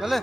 चले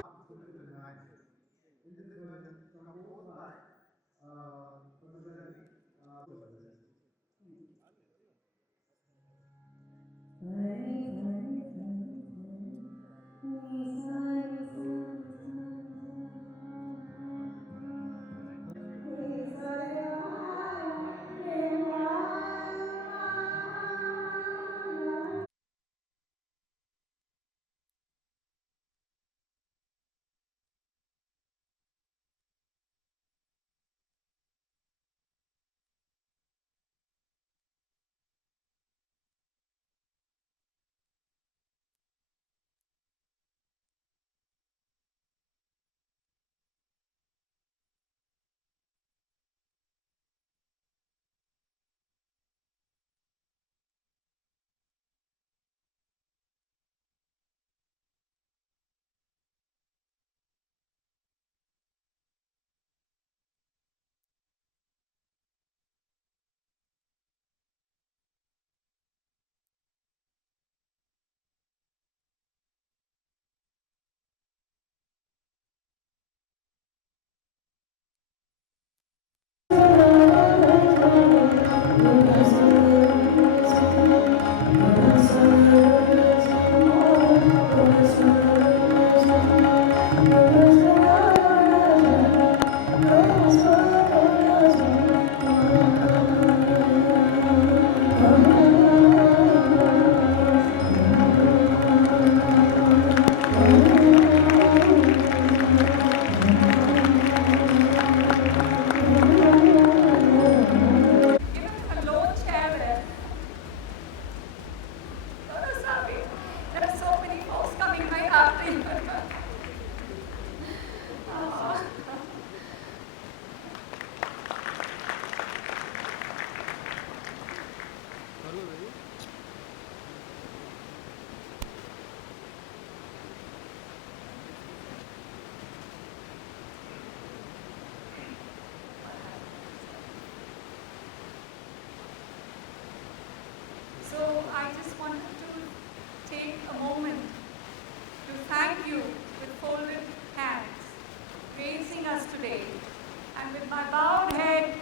So I just wanted to take a moment to thank you with folded hands, raising us today, and with my bowed head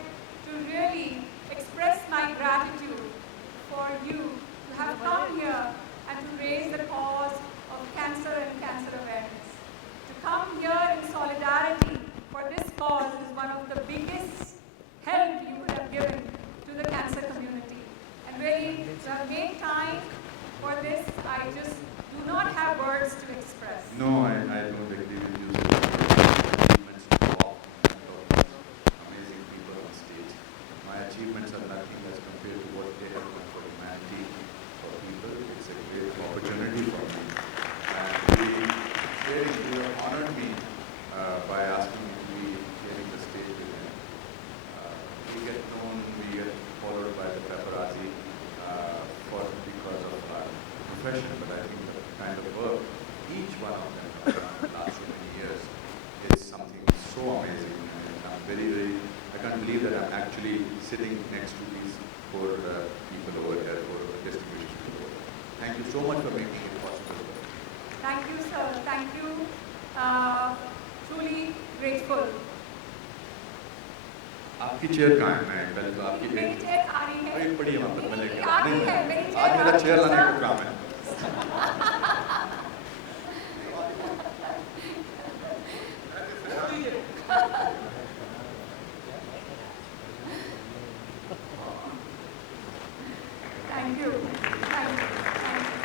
to really express my gratitude for you to have come here and to raise the cause of cancer and cancer awareness. To come here in solidarity for this cause is one of the biggest help you could have given to the cancer community. And really, to have made time for this, I just do not have words to express. No, I don't agree with you. Achievements of amazing people on stage. My achievements are nothing as compared to what they have done for humanity, for people. It's a great opportunity for me. And you have honored me by asking me to be sharing the stage with them. We get known, we get followed by the paparazzi because of our profession, but I think the kind of work each one of them have done in the last so many years is something so amazing. And I'm I can't believe that I'm actually sitting next to these four people over here, four distinguished people. Thank you so much for making it possible. Thank you, sir. Thank you. Truly grateful. आपकी chair कहाँ है? मैं कल तो आपकी मेरी chair आ रही है। एक पड़ी है वहाँ पर मैंने आ रही है मेरी चेयर। आज मेरा चेयर लाने का काम है। Thank you. Thank you. Thank you.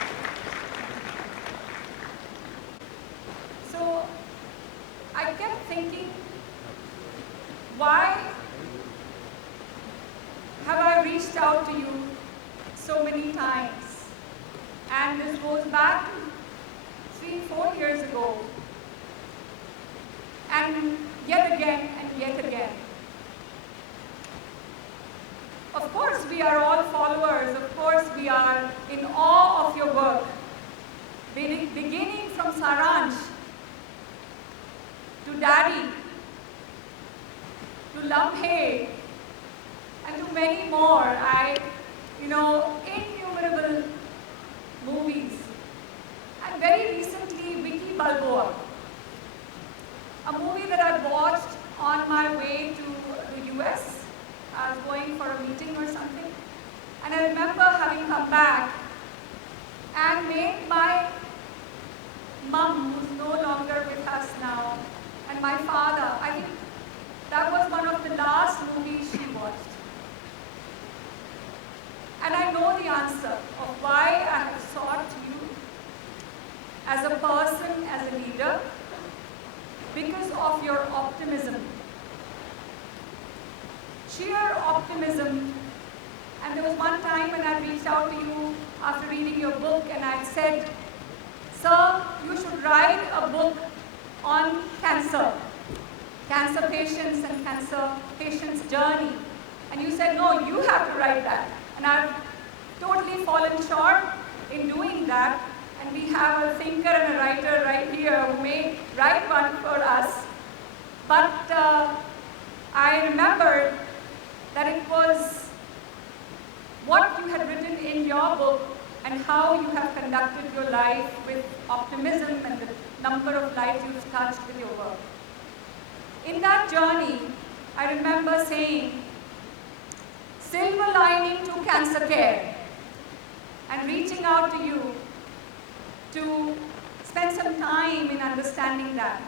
So, I kept thinking, why have I reached out to you so many times? And this goes back to 3-4 years ago. And yet again and yet again. Of course, we are all followers. Of course, we are in awe of your work. Beginning from Saransh, to Daddy, to Lamhe, and to many more. Innumerable movies. And very recently, Vicky Balboa. a movie that I watched on my way to the US. I was going for a meeting or something. And I remember having come back and made my mum, who's no longer with us now, and my father, I think that was one of the last movies she watched. And I know the answer of why I have sought you as a person, as a leader, because of your optimism. Sheer optimism. And there was one time when I reached out to you after reading your book and I said, "Sir, you should write a book on cancer patients and cancer patients' journey." And you said, "No, you have to write that." And I've totally fallen short in doing that. And we have a thinker and a writer right here who may write one for us. But I remembered that it was what you had written in your book and how you have conducted your life with optimism and the number of lives you've touched with your work. In that journey, I remember saying, silver lining to cancer care, and reaching out to you to spend some time in understanding that.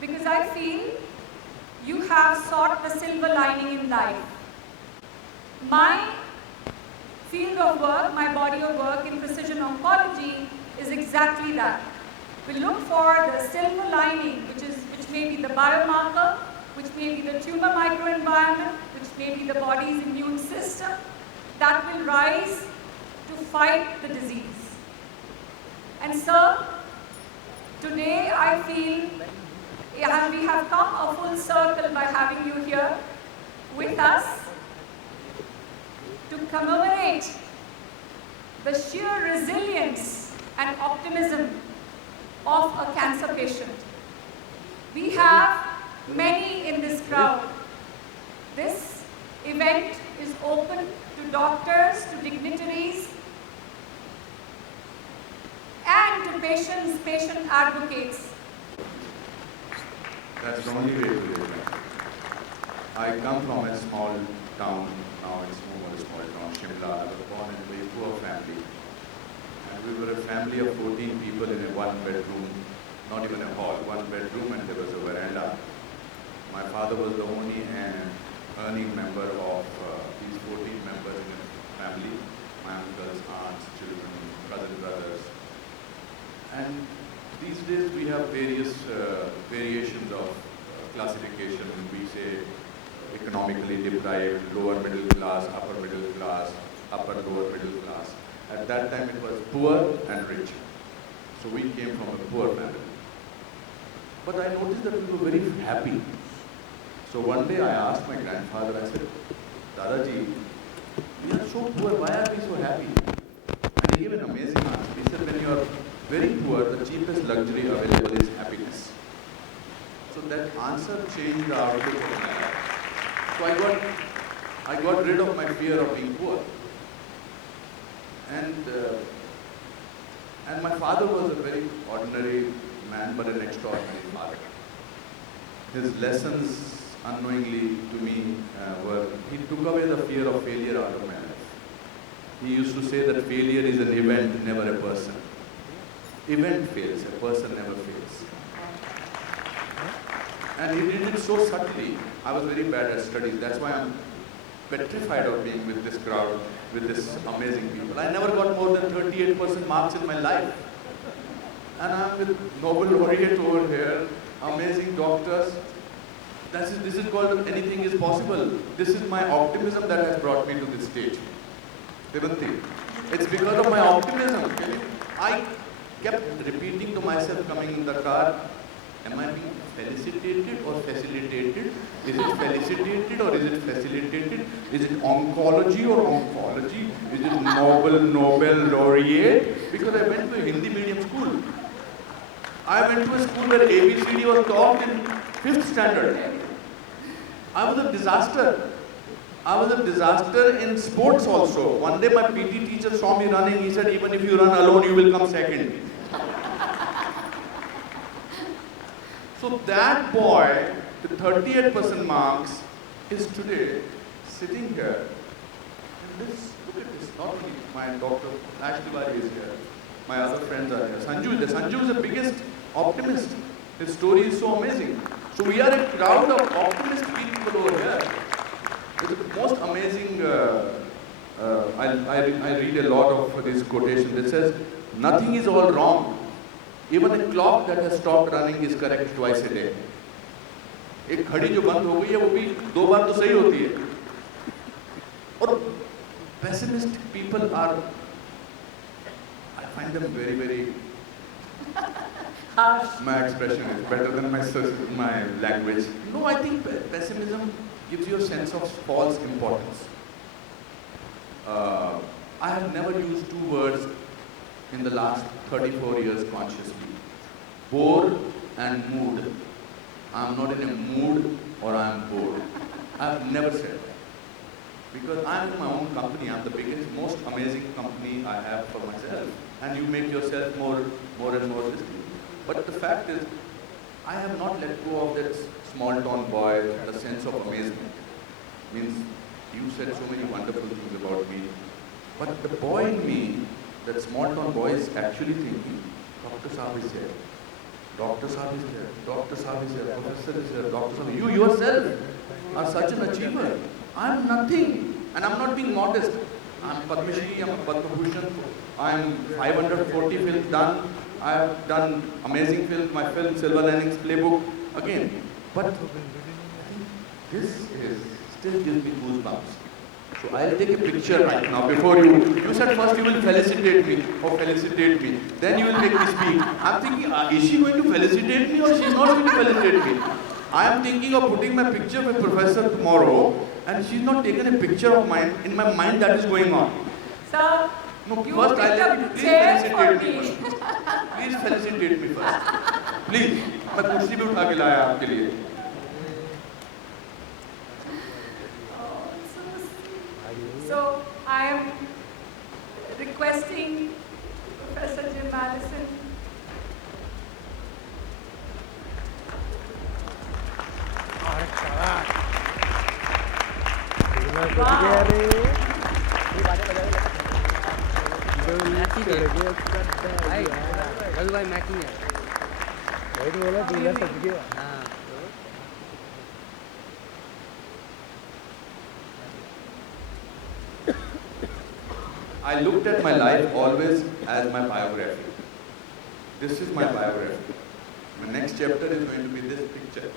Because I feel you have sought the silver lining in life. My field of work, my body of work in precision oncology is exactly that. We look for the silver lining, which may be the biomarker, which may be the tumor microenvironment, which may be the body's immune system, that will rise to fight the disease. And so, today I feel we have come a full circle by having you here with us to commemorate the sheer resilience and optimism of a cancer patient. We have many in this crowd. This event is open to doctors, to dignitaries, and to patients, patient advocates. That's the only way to live. I come from a small town, now it's no more a small town, Shimla. I was born in a very poor family. And we were a family of 14 people in a one-bedroom, not even a hall, one bedroom, and there was a veranda. My father was the only earning member of these 14 members in a family. My uncles, aunts, children, cousin brothers. And these days we have various variations of classification. We say economically deprived, lower middle class, upper middle class, upper lower middle class. At that time it was poor and rich. So we came from a poor family. But I noticed that we were very happy. So one day I asked my grandfather, I said, "Dadaji, we are so poor, why are we so happy?" And he gave an amazing answer. He said, when you are very poor, the cheapest luxury available is happiness. So that answer changed the outlook of my life. So I got rid of my fear of being poor. And my father was a very ordinary man, but an extraordinary father. His lessons unknowingly to me were, he took away the fear of failure out of my life. He used to say that failure is an event, never a person. Event fails, a person never fails. And he did it so subtly. I was very bad at studies. That's why I'm petrified of being with this crowd, with this amazing people. I never got more than 38% marks in my life. And I'm with Nobel laureate over here, amazing doctors. This is called anything is possible. This is my optimism that has brought me to this stage. Sewanti, it's because of my optimism. I kept repeating to myself coming in the car, am I being felicitated or facilitated? Is it felicitated or is it facilitated? Is it oncology or oncology? Is it Nobel laureate? Because I went to a Hindi medium school. I went to a school where ABCD was taught in 5th standard. I was a disaster. I was a disaster in sports also. One day my PT teacher saw me running. He said, even if you run alone, you will come second. So that boy, the 38% marks, is today sitting here. And this, look at this, not only my doctor, Ash Tiwari is here, my other friends are here. Sanju is there. Sanju is the biggest optimist. His story is so amazing. So we are a crowd of optimistic people over here. It's the most amazing, I read a lot of this quotation that says, nothing is all wrong. Even a clock that has stopped running is correct twice a day. एक घड़ी जो बंद हो गई है वो भी 2 बार तो सही होती है. और pessimistic people are, I find them very, very harsh. My expression is better than my language. No, I think pessimism gives you a sense of false importance. I have never used 2 words in the last 34 years consciously. Bored and mood. I'm not in a mood or I'm bored. I've never said that. Because I'm in my own company. I'm the biggest, most amazing company I have for myself. And you make yourself more and more distinct. But the fact is, I have not let go of that small town boy, the sense of amazement. Means, you said so many wonderful things about me. But the boy in me, that small town boy is actually thinking, Dr. Saab is here. Dr. Saab is here. Dr. Saab is here. Professor is here. Dr. Saab. You yourself are such an achiever. I am nothing. And I am not being modest. I am Padma Shri, I am Padma Bhushan. I am 540 films done. I have done amazing films. My film, Silver Linings Playbook, again. But this is still gives me goosebumps. So I'll take a picture right now before you. You said first you will felicitate me or felicitate me. Then you will make me speak. I'm thinking, is she going to felicitate me or she's not going to felicitate me? I am thinking of putting my picture with Professor tomorrow and she's not taken a picture of mine. In my mind that is going on. Sir, no, you first I'll let you please felicitate me me. first. Please felicitate me first. Please. मैं कुर्सी भी उठा के लाया आपके लिए. So I am requesting Professor Jim Allison. I looked at my life always as my biography. This is my biography. My next chapter is going to be this picture.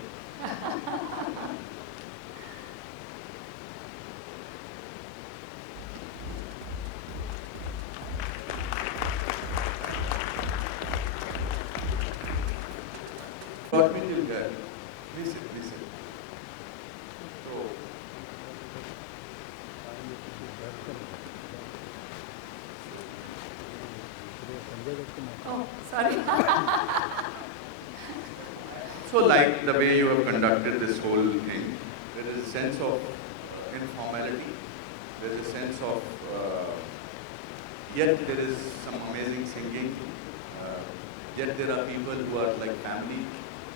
Brought me till here. Please sit, please sit. So, Oh, sorry. so like the way you have conducted this whole thing, there is a sense of informality. There is a sense of, yet there is some amazing singing. Yet there are people who are like family.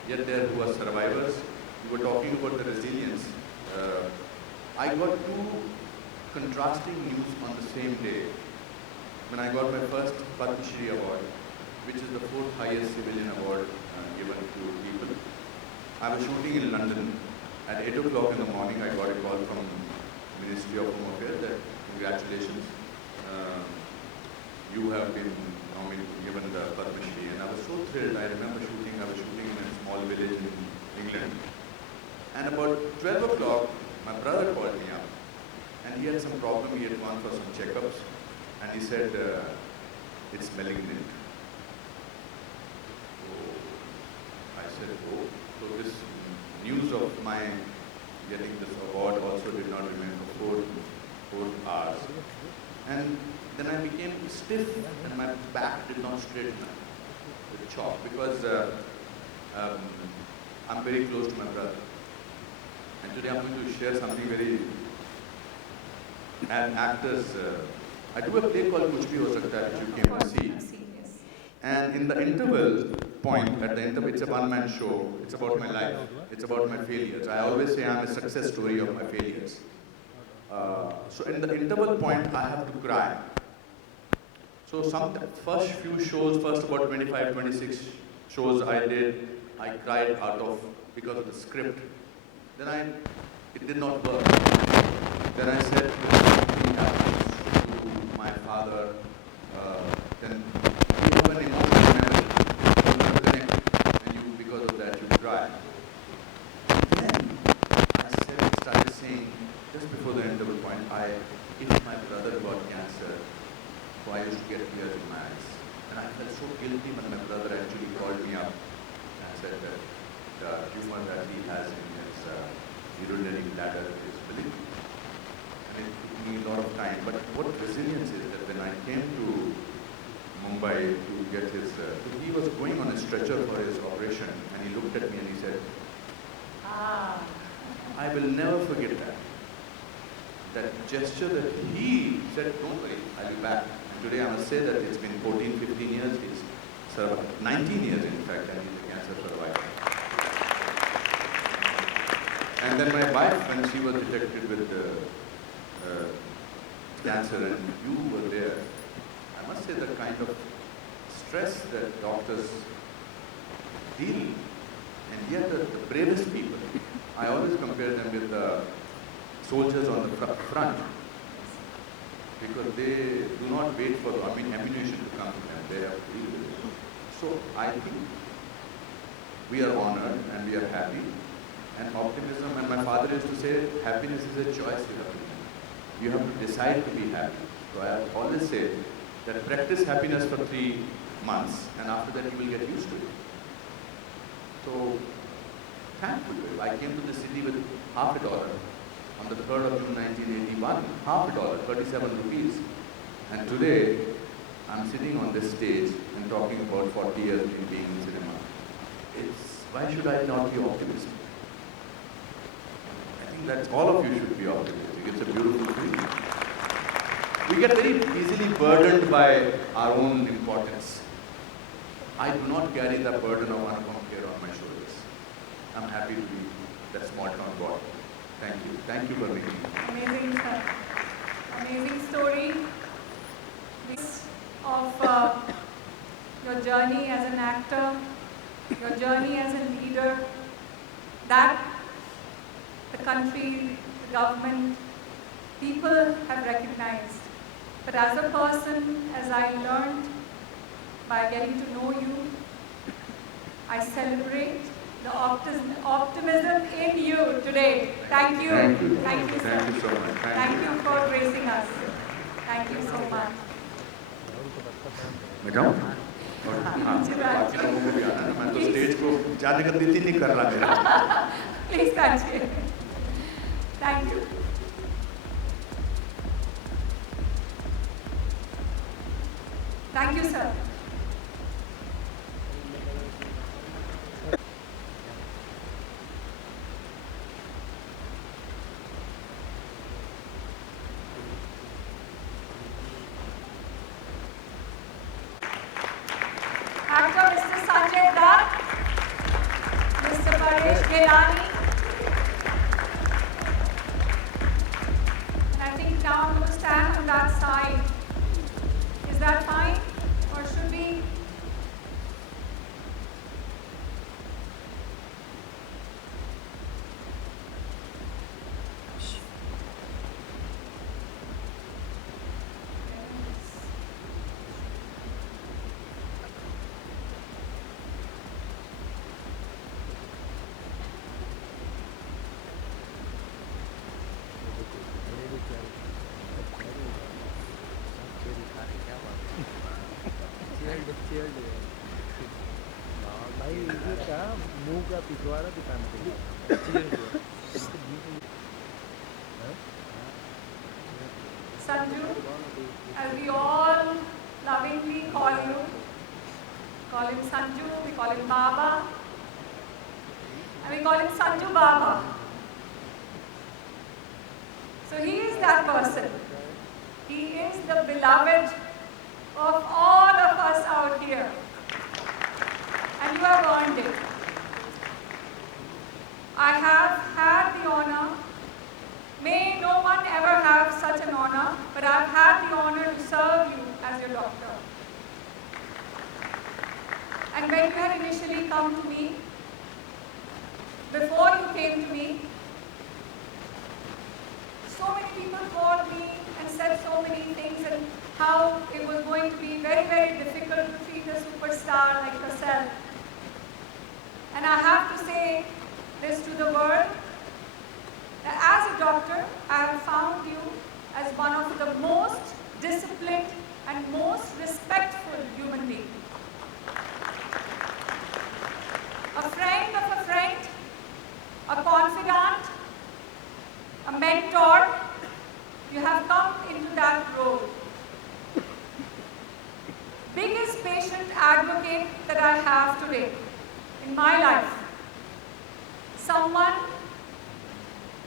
Yet there who are survivors. You were talking about the resilience. I got 2 contrasting news on the same day. When I got my first Padma Shri award, which is the 4th highest civilian award given to people. I was shooting in London. At 8 o'clock in the morning, I got a call from Ministry of Home Affairs that congratulations, you have been given the Padma Shri. And I was so thrilled. I remember I was shooting in a small village in England. And about 12 o'clock, my brother called me up. And he had some problem. He had gone for some checkups. And he said, it's malignant. So I said, oh, so this news of my getting this award also did not remain for 4 hours. And then I became stiff and my back did not straighten up with chalk because I'm very close to my brother. And today I'm going to share something very, and actors, I do a play called Kuch Bhi Ho Sakta Hai, which you came to see. And in the interval, point, at the end of it's a one-man show, it's about my life, it's about my failures. I always say I'm a success story of my failures. So in the interval point, I have to cry. So some first few shows, first about 25, 26 shows I did, I cried out of because of the script. Then it did not work. Then I said, something happens to my father, then you have an emotional memory, you will connect, and you, because of that, you cry. Then I started saying, just before the interval point, if my brother got cancer, so I used to get tears in my eyes. And I felt so guilty when my brother actually called me up and said that the tumor that he has in his urinary bladder is malignant. And it took me a lot of time. But what resilience is that when I came to Mumbai to get his, he was going on a stretcher for his operation, and he looked at me and he said, I will never forget that. That gesture that he said, don't worry, I'll be back. And today I must say that it's been 14, 15 years, he's survived, 19 years in fact, and he's a cancer survivor. And then my wife, when she was detected with cancer and you were there, I must say the kind of stress that doctors deal, and yet the bravest people, I always compare them with the soldiers on the front, because they do not wait for ammunition to come to them, they have to deal with it. So I think we are honored and we are happy, and optimism, and my father used to say, happiness is a choice you have to make. You have to decide to be happy. So I always say that practice happiness for 3 months, and after that you will get used to it. So thankful. I came to the city with $50 on the 3rd of June 1981, $50, 37 rupees. And today, I'm sitting on this stage and talking about 40 years of being in cinema. Why should I not be optimistic? I think that all of you should be optimistic. It's a beautiful thing. We get very easily burdened by our own importance. I do not carry the burden of Anupam Kher on my shoulders. I'm happy to be that small town boy. Thank you. Thank you for meeting me. Amazing, sir. Amazing story of your journey as an actor, your journey as a leader, that the country, the government, people have recognized. But as a person, as I learned by getting to know you, I celebrate the optimism in you today. Thank you. Thank you. Thank you, sir. Thank you so much. Thank you for gracing us. Thank you so much. मैं जाऊँ? बाकी लोगों को भी आना है, मैं तो स्टेज को जाने का दिल ही नहीं कर रहा मेरा. Please continue. Thank you. Thank you, sir. Actor Mr. Sanjay Dutt, Mr. Paresh Ghelani. And I think now I'm going to stand on that side. Is that fine? Or should we? भाई का मुंह का पिछवाड़ा दिखाना Sanju, as we all lovingly call him Sanju, we call him Baba, and we call him Sanju Baba. So he is that person. He is the beloved of all of us out here. And and you have earned it. I have had the honor, may no one ever have such an honor, but I've had the honor to serve you as your doctor. And when you had initially come to me, before you came to me, so many people called me and said so many things and how it was going to be very, very difficult to treat a superstar like yourself. And I have to say this to the world, that as a doctor, I have found you as one of the most disciplined and most respectful human beings. A friend of a friend, a confidant, a mentor, you have come into that role. Biggest patient advocate that I have today in my life. Someone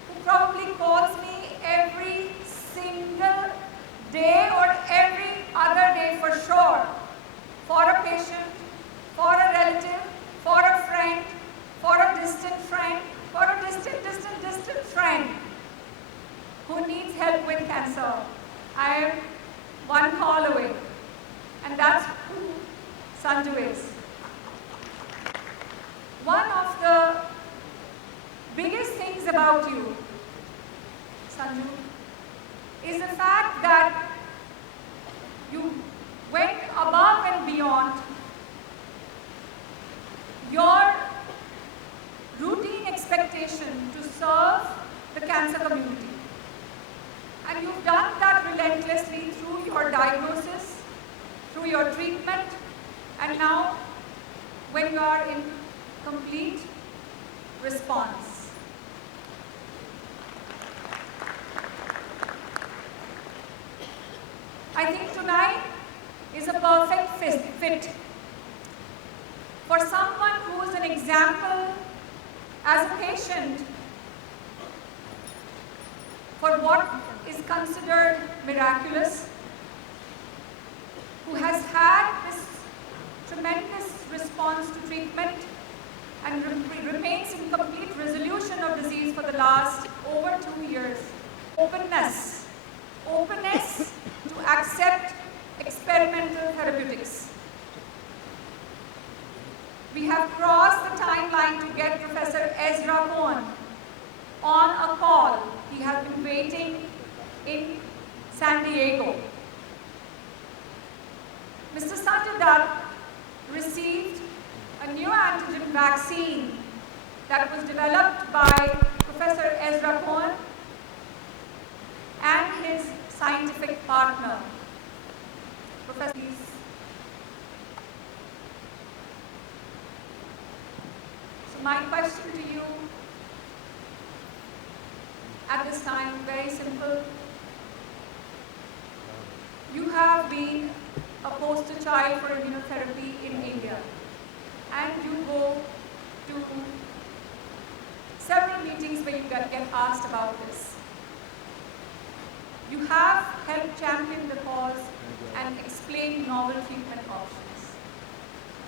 who probably calls me every single day or every other day for sure, for a patient, for a relative, for a friend, for a distant friend, for a distant friend who needs help with cancer. I am one call away. And that's who Sanju is. One of the biggest things about you, Sanju, is the fact that you went above and beyond your routine expectation to serve the cancer community. And you've done that relentlessly through your diagnosis, through your treatment, and now when you are in complete response. I think tonight is a perfect fit for someone who is an example as a patient for what is considered miraculous, who has had this tremendous response to treatment and remains in complete resolution of disease for the last over 2 years. Openness to accept experimental therapeutics. We have crossed the timeline to get Professor Ezra Cohen on a call. He has been waiting in San Diego. Mr. Sanjay Dutt received a neoantigen vaccine that was developed by Professor Ezra Cohen and his scientific partner, Professor. So my question to you at this time, very simple. You have been a poster child for immunotherapy in India, and you go to several meetings where you get asked about this. You have helped champion the cause and explain novel treatment options.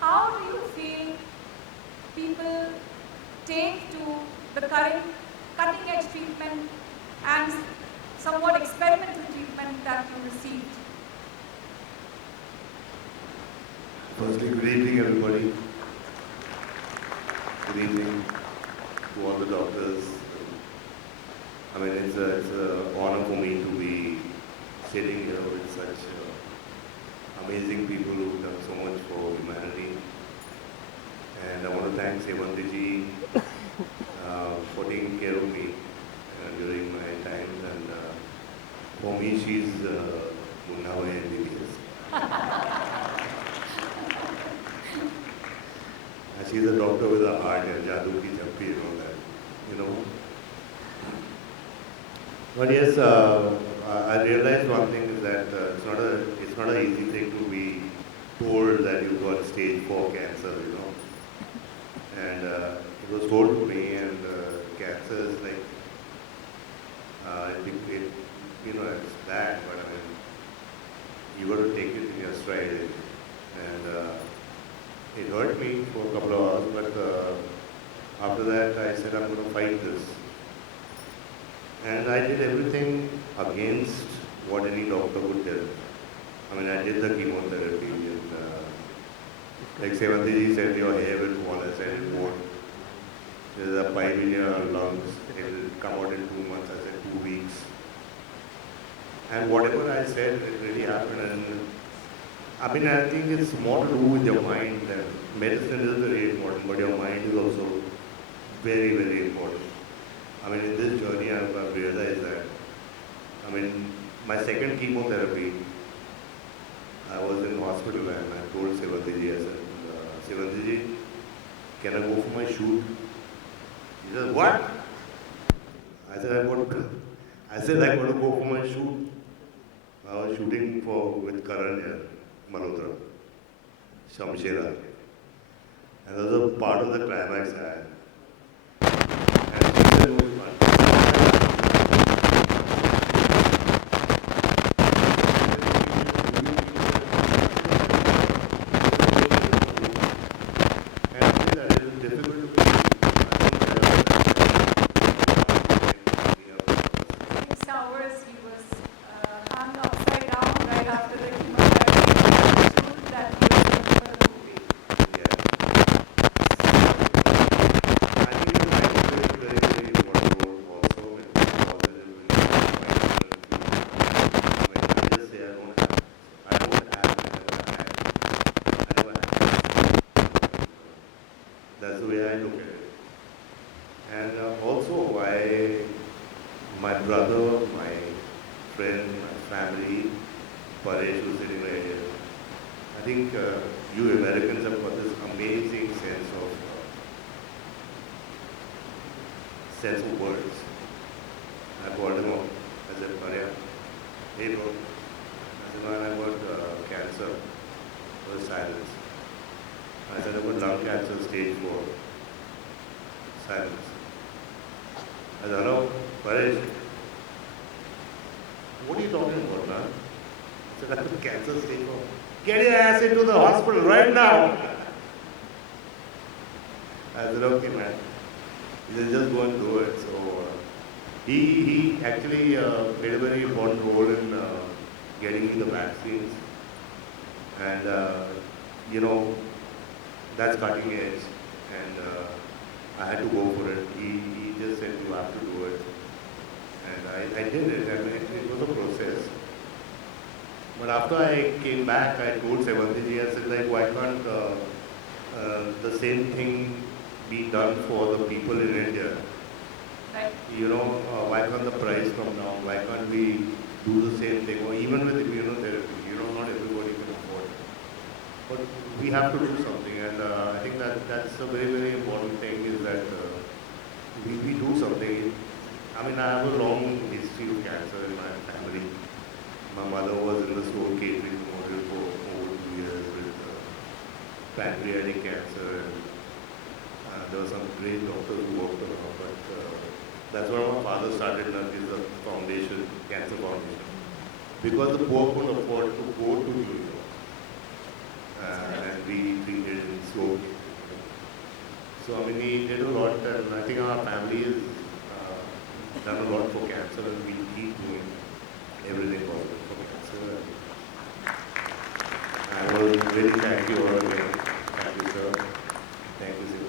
How do you feel people take to the current cutting-edge treatment and somewhat experimental treatment that you received? Firstly, good evening, everybody. Good evening to all the doctors. I mean, it's an honor for me to be sitting here with such amazing people who've done so much for humanity. And I want to thank Sewanti ji for taking care of me during my times. And for me, she's Munnawe MBBS. She's a doctor with a heart and Jadoo ki chappi and all that, you know. But yes, I realized one thing is that it's not an easy thing to be told that you've got stage 4 cancer, you know. And it was told to me, and cancer is like, it's bad, but I mean, you got to take it in your stride. And It hurt me for a couple of hours, but after that I said I'm going to fight this. And I did everything against what any doctor would tell. I mean, I did the chemotherapy and like Sewanti ji said, your hair will fall. I said it won't. There's a pipe in your lungs. It will come out in 2 months. I said 2 weeks. And whatever I said, it really happened. And I mean, I think it's more to do with your mind. That medicine is very important, but your mind is also very, very important. I mean, in this journey, I've realized that. I mean, my second chemotherapy, I was in hospital and I told Sewanti ji, I said, Sewanti ji, can I go for my shoot? He said, what? I said, I want to go for my shoot. I was shooting with Karan here, Malhotra, Shamshera. And that was a part of the climax I had. And she said, no, it's fine. That's the way I look at it. And also my brother, my friend, my family, Paresh who's sitting right here. I think you Americans have got this amazing sense of words. I called him up. I said, Paresh, hey bro. I said, man, I got cancer. There was silence. I said, I got lung cancer stage 4. Silence. I said, hello, Paresh. What are you talking about, man? I said, I got cancer stage 4. Get your ass into the hospital right now. I said, okay, man. He said, just go and do it. So he actually played a very important role in getting me the vaccines. And, you know, that's cutting edge. And I had to go for it. He just said, you have to do it. And I did it. And it was a process. But after I came back, I told Sewanti ji, I said, like, why can't the same thing be done for the people in India? Right. You know, why can't the price come down? Why can't we do the same thing? Or even with immunotherapy, you know, not everybody can afford it. But we have to do something, and I think that's a very, very important thing is that we do something. I mean, I have a long history of cancer in my family. My mother was in the store catering model for over 2 years with pancreatic cancer, and there were some great doctors who worked on her. But that's why my father started the foundation, Cancer Foundation, because the poor couldn't afford to go to New York. And we treated in slow. So I mean, he did a lot, and I think our family has done a lot for cancer, and we keep doing everything possible for cancer. I will really thank you all again. Thank you, sir. Thank you, sir.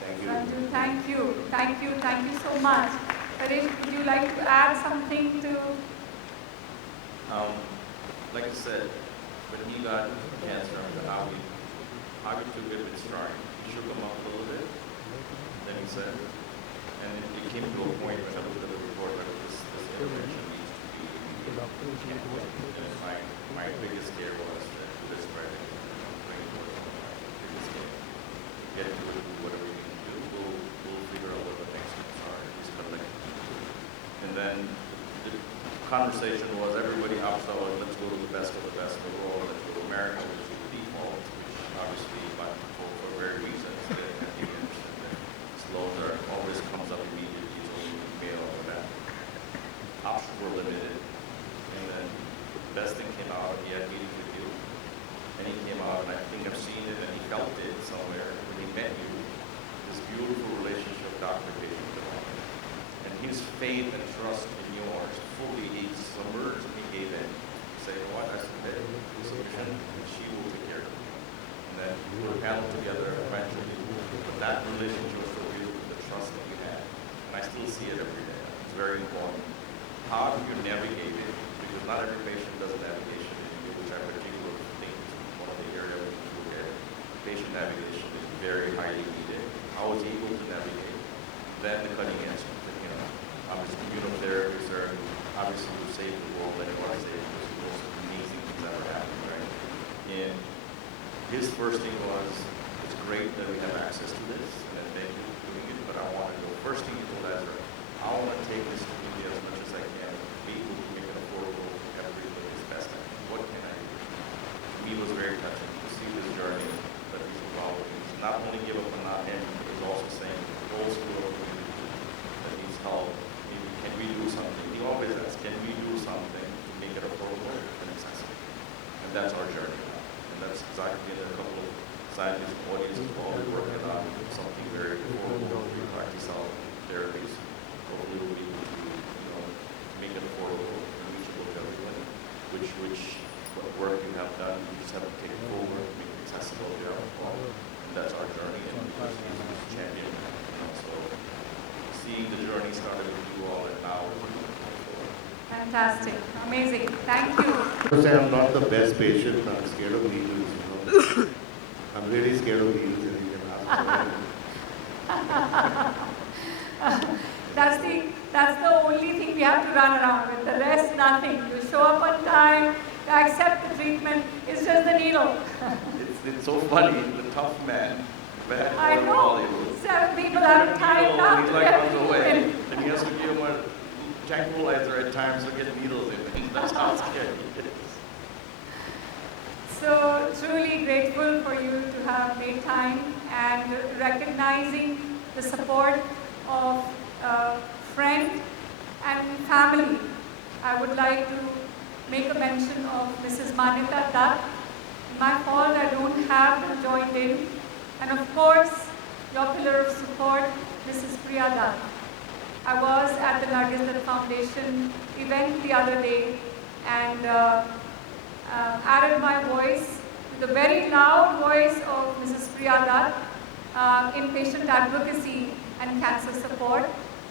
Thank you. Sanju, thank you so much. Paresh, would you like to add something to? Like I said, when he got cancer, how we took it with stride. He shook him up a little bit, then he said, and it came to a point when I looked at the report that this information needs to be and my biggest scare was that this spread bring it towards my biggest scare. Get to it, do whatever we need to do, we'll figure out what the next steps are, just collect. And then the conversation was everybody opts out, let's go to the best of the best in the world, let's go to America, which is the default, which obviously but for very reasons that I think you understand that slaughter always comes up immediately, so you can fail or that. Options were limited. And then the best thing came out, he had meetings with you, and he came out, and I think I've seen faith and trust in yours fully. He submerged me, gave in. Say, what? I said, hey, do submission, and she will take care of you. And then we were held together eventually. But that relationship was so beautiful, the trust that we had. And I still see it every day. It's very important. How do you navigate it? Because not every patient does navigation, which I particularly think is one of the areas where patient navigation is very highly needed. I was able to navigate. Then the cutting edge, I'm just immunotherapy, sir. Obviously, you saved the world, anyone saved it was the most amazing things ever happened, right? And his first thing was, it's great that we have access to this, and then thank you for doing it, but I want to go. First thing he told Ezra, I want to take this to India as much as I can, be able to make it affordable for everybody as best I can. What can I do? To me, it was very touching to see this journey that he's following. He's not only give up on not him, but he's also saying, the whole school of community that needs help. Maybe can we do something? He always asks, can we do something to make it affordable and accessible? And that's our journey now. And that's exactly a couple of scientists and audiences who are working on something very affordable. We practice our therapies. Hopefully we'll be able to, make it affordable and reachable to everyone. What work you have done, you just have to take it forward, make it accessible to everyone. And that's our journey, and he's a champion. So seeing the journey started with you all, and now we're moving forward. Fantastic. Amazing. Thank you. To say I'm not the best patient, I'm scared of needles. I'm really scared of needles, and you can ask me. That's the only thing we have to run around with. The rest, nothing. You show up on time, you accept the treatment. It's just the needle. It's so funny, the tough man. I know. 7 people have time now. He's like runs away, and he has to give him a tranquilizer at times to get needles in. That's how scary it is. So truly grateful for you to have made time and recognizing the support of friend and family. I would like to make a mention of Mrs. Manita Dutt. My fault, I don't have them joined in. And of course, your pillar of support, Mrs. Priya Dutt. I was at the Nargis Dutt Foundation event the other day and added my voice, the very loud voice of Mrs. Priya Dutt in patient advocacy and cancer support.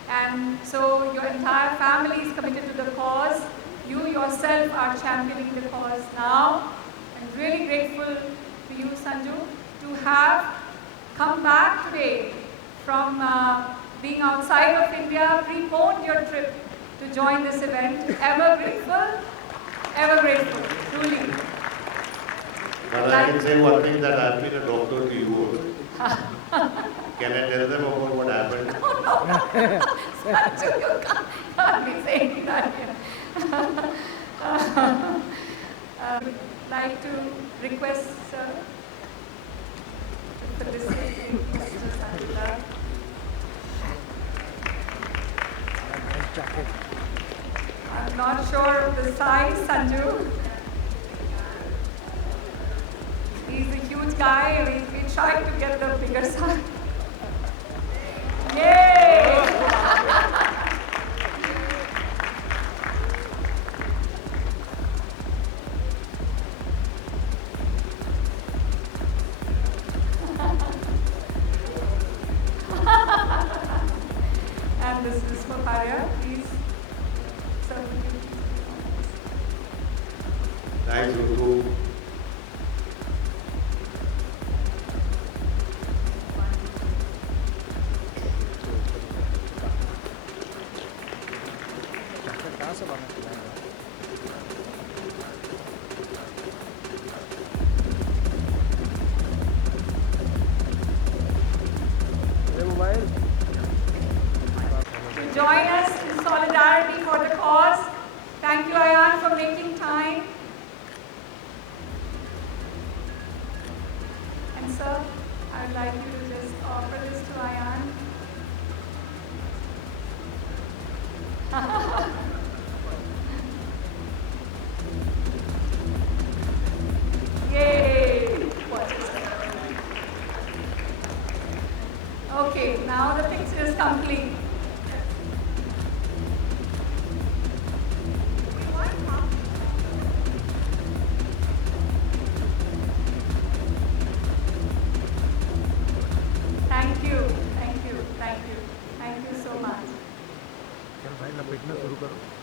And so your entire family is committed to the cause. You yourself are championing the cause now. I'm really grateful to you, Sanju, to have come back today from being outside of India, preponed your trip to join this event. Ever grateful, truly. But I can say one thing, that I've been a doctor to you also. Can I tell them about what happened? No. Sanju, you can't be saying that here. Would like to request, sir, for this Mr. Sanjay. I'm not sure of the size, Sanju. He's a huge guy, and we tried to get the bigger size. Yay! And this is for Parya, please. So, Thanks, Rutu. कहाँ से लाना खिलाएंगे? अरे mobile to join us in solidarity for the cause. Thank you, Ayan, for making time. And sir, I would like you to just offer this to Ayan. Yay! Okay, now the picture is complete. पिटना शुरू करो.